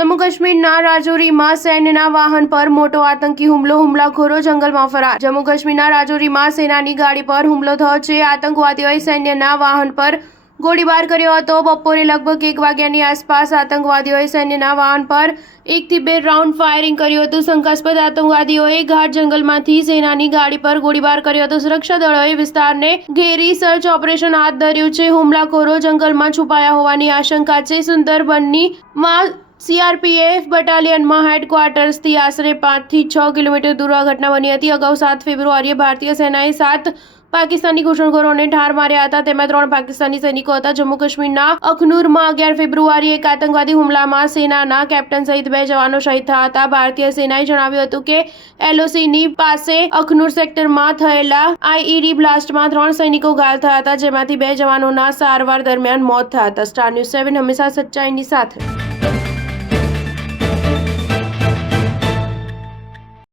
જમ્મુ કાશ્મીરના રાજૌરીમાં સૈન્યના વાહન પર મોટો આતંકી હુમલો, હુમલાખોરો જંગલમાં ફરાર। જમ્મુ કાશ્મીરના રાજૌરીમાં સેનાની ગાડી પર હુમલો થયો છે। આતંકવાદીઓએ સૈન્યના વાહન પર ગોળીબાર કર્યો હતો। બપોરે લગભગ 1 વાગ્યાની આસપાસ આતંકવાદીઓએ સૈન્યના વાહન પર 1 થી 2 રાઉન્ડ ફાયરિંગ કર્યું હતું। શંકાસ્પદ આતંકવાદીઓએ ઘાટ જંગલમાંથી સેનાની ગાડી પર ગોળીબાર કર્યો હતો। સુરક્ષા દળોએ વિસ્તારને ઘેરી સર્ચ ઓપરેશન હાથ ધર્યું છે। હુમલાખોરો જંગલમાં છુપાયા હોવાની આશંકા છે। સુંદરબનીમાં सीआरपीएफ બટાલિયનમાં હેડક્વાર્ટર્સથી આશરે 5 થી 6 કિલોમીટર દૂર આ ઘટના બની હતી। અગાઉ 7 ફેબ્રુઆરીએ ભારતીય સેનાએ 7 પાકિસ્તાની ઘૂસણખોરોને ઠાર માર્યા હતા। તેમાં 3 પાકિસ્તાની સૈનિકો હતા। જમ્મુ કાશ્મીરના અખનૂરમાં 11 ફેબ્રુઆરીએ એક આતંકવાદી હુમલામાં સેનાના કેપ્ટન સહિત 2 જવાનો શહીદ થયા હતા। ભારતીય સેનાએ જણાવ્યું હતું કે એલઓસીની પાસે અખનૂર સેક્ટરમાં થયેલા આઈઈડી બ્લાસ્ટમાં 3 સૈનિકો ઘાયલ થયા હતા, જેમાંથી 2 જવાનોના સારવાર દરમિયાન મોત થયા હતા। સ્ટાર ન્યૂઝ 7 હંમેશા સચ્ચાઈની સાથે।